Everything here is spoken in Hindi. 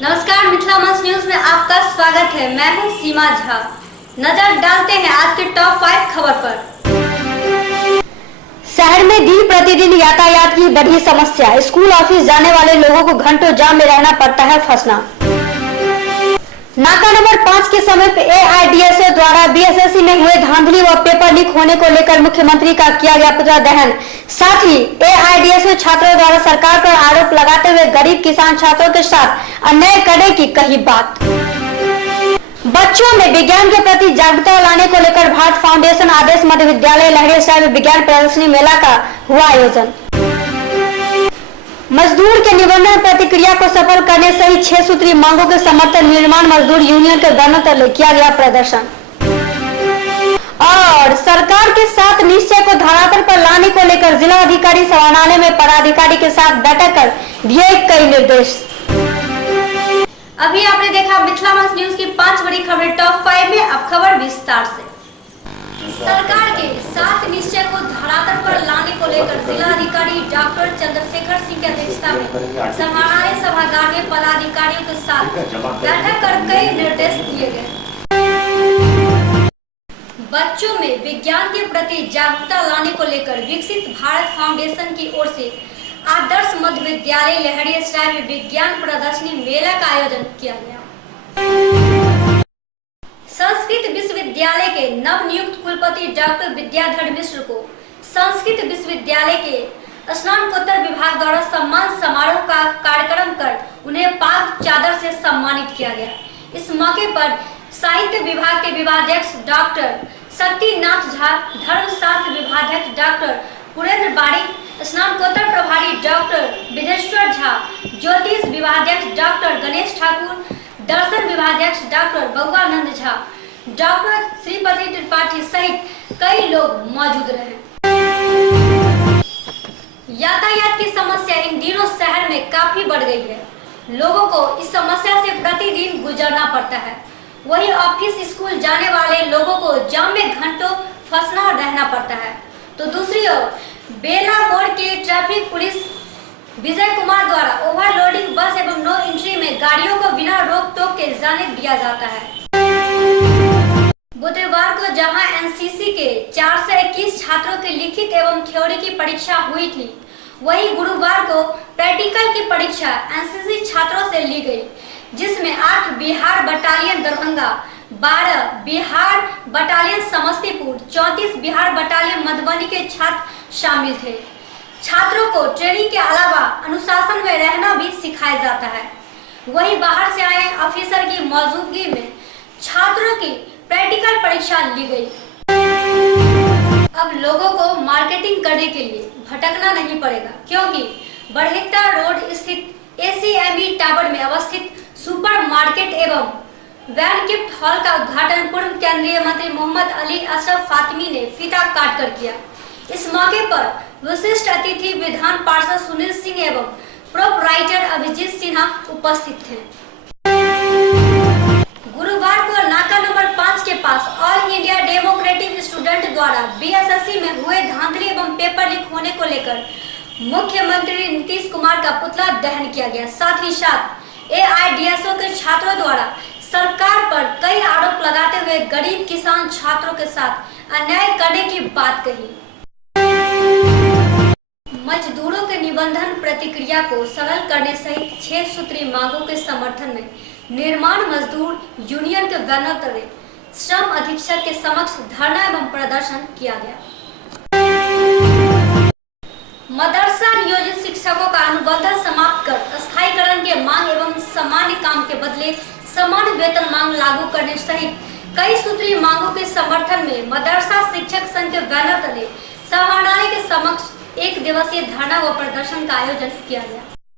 नमस्कार, मिथिला मंच न्यूज में आपका स्वागत है। मैं हूं सीमा झा। नजर डालते हैं आज के टॉप 5 खबर पर। शहर में दिन प्रतिदिन यातायात की बढ़ी समस्या। स्कूल ऑफिस जाने वाले लोगों को घंटों जाम में रहना पड़ता है फंसना। नाका नंबर 5 के समीप एआईडीएसओ द्वारा बीएसएससी में हुए धांधली व पेपर लीक होने को लेकर मुख्यमंत्री का किया गया पुतला दहन। साथ ही एआईडीएसओ छात्रों द्वारा सरकार पर आरोप लगाते हुए गरीब किसान छात्रों के साथ अन्याय करने की कही बात। बच्चों में विज्ञान के प्रति जागरूकता लाने को लेकर भारत फाउंडेशन आदर्श मध्य विद्यालय लहरियासराय में विज्ञान प्रदर्शनी मेला का हुआ आयोजन। मजदूर के निबंधन प्रतिक्रिया को सफल करने सहित 6 सूत्री मांगों के समर्थन निर्माण मजदूर यूनियन के बैनर तले किया गया प्रदर्शन। और सरकार के साथ निश्चय को धरातल पर लाने को लेकर जिला अधिकारी समाहरणालय में पदाधिकारी के साथ बैठक कर दिए कई निर्देश। अभी आपने देखा मिथिला मंच न्यूज की 5 बड़ी खबरें टॉप 5 में। अब खबर विस्तार से। सरकार के साथ निश्चय को धरातल पर लाने को लेकर जिला अधिकारी डॉक्टर चंद्रशेखर सिंह की अध्यक्षता में समाहरणालय सभागार में पदाधिकारियों के साथ बैठक कर कई निर्देश दिए गए। बच्चों में विज्ञान के प्रति जागरूकता लाने को लेकर विकसित भारत फाउंडेशन की ओर से आदर्श मध्य विद्यालय लहरियासराय में विज्ञान प्रदर्शनी मेला का आयोजन किया गया। संस्कृत विश्वविद्यालय के नवनियुक्त कुलपति डॉक्टर विद्याधर मिश्र को संस्कृत विश्वविद्यालय के स्नातकोत्तर विभाग द्वारा सम्मान समारोह का कार्यक्रम कर उन्हें पाक चादर से सम्मानित किया गया। इस मौके पर साहित्य विभाग के विभागाध्यक्ष डॉक्टर शक्तिनाथ झा, धर्मशास्त्र विभागाध्यक्ष डॉक्टर पुरेंद्र बाड़ी, स्नातकोत्तर प्रभारी डॉक्टर विदेश्वर झा, ज्योतिष विभागाध्यक्ष डॉक्टर गणेश ठाकुर, दर्शन विभागाध्यक्ष डॉक्टर बउआनंद झा, डॉक्टर श्रीपति त्रिपाठी सहित कई लोग मौजूद रहे। यातायात की समस्या इन दिनों शहर में काफी बढ़ गई है। लोगों को इस समस्या से प्रतिदिन गुजरना पड़ता है। वहीं ऑफिस स्कूल जाने वाले लोगों को जाम में घंटों फंसना रहना पड़ता है। तो दूसरी ओर बेला मोड़ के ट्रैफिक पुलिस विजय कुमार द्वारा ओवरलोडिंग बस एवं नो एंट्री में गाड़ियों को बिना रोक टोक के जाने दिया जाता है। बुधवार को जहां एनसीसी के 421 छात्रों की लिखित एवं थ्योरी की परीक्षा हुई थी, वहीं गुरुवार को प्रैक्टिकल की परीक्षा एनसीसी छात्रों से ली गई, जिसमें 8 Bihar battalion Darbhanga, 12 Bihar battalion Samastipur, 34 Bihar battalion Madhubani के छात्र शामिल थे। छात्रों को ट्रेनिंग के अलावा अनुशासन में रहना भी सिखाया जाता है। वहीं बाहर से आए ऑफिसर की मौजूदगी में छात्रों की प्रैक्टिकल परीक्षा ली गई। अब लोगों को मार्केटिंग करने के लिए भटकना नहीं पड़ेगा, क्योंकि बढ़ेता रोड स्थित एसीएमई टावर में अवस्थित सुपर मार्केट एवं वैन गिफ्ट हॉल का उद्घाटन पूर्व केंद्रीय मंत्री मोहम्मद अली अशरफ फातिमी ने फीता काट कर किया। इस मौके पर विशिष्ट अतिथि विधान पार्षद सुनील सिंह एवं प्रोपराइटर अभिजीत सिन्हा उपस्थित थे। गुरुवार को नाका नंबर 5 के पास ऑल इंडिया डेमोक्रेटिक स्टूडेंट द्वारा बीएसएससी में हुए धांधली एवं पेपर लीक होने को लेकर मुख्यमंत्री नीतीश कुमार का पुतला दहन किया गया। साथ ही साथ एआईडीएसओ के छात्रों द्वारा सरकार पर कई आरोप लगाते हुए गरीब किसान छात्रों के साथ अन्याय करने की बात कही। मजदूरों के निबंधन प्रतिक्रिया को सरल करने सहित 6 सूत्री मांगों के समर्थन में निर्माण मजदूर यूनियन के बैनर तले श्रम अधीक्षक के समक्ष धरना एवं प्रदर्शन किया गया। मदरसा नियोजित शिक्षकों का अनुबंध समाप्त कर स्थायीकरण के मांग एवं सामान्य काम के बदले समान वेतन मांग लागू करने सहित कई सूत्री मांगों के समर्थन में मदरसा शिक्षक संघ के बैनर तले समाहरणालय के समक्ष 1 दिवसीय धरना व प्रदर्शन का आयोजन किया गया।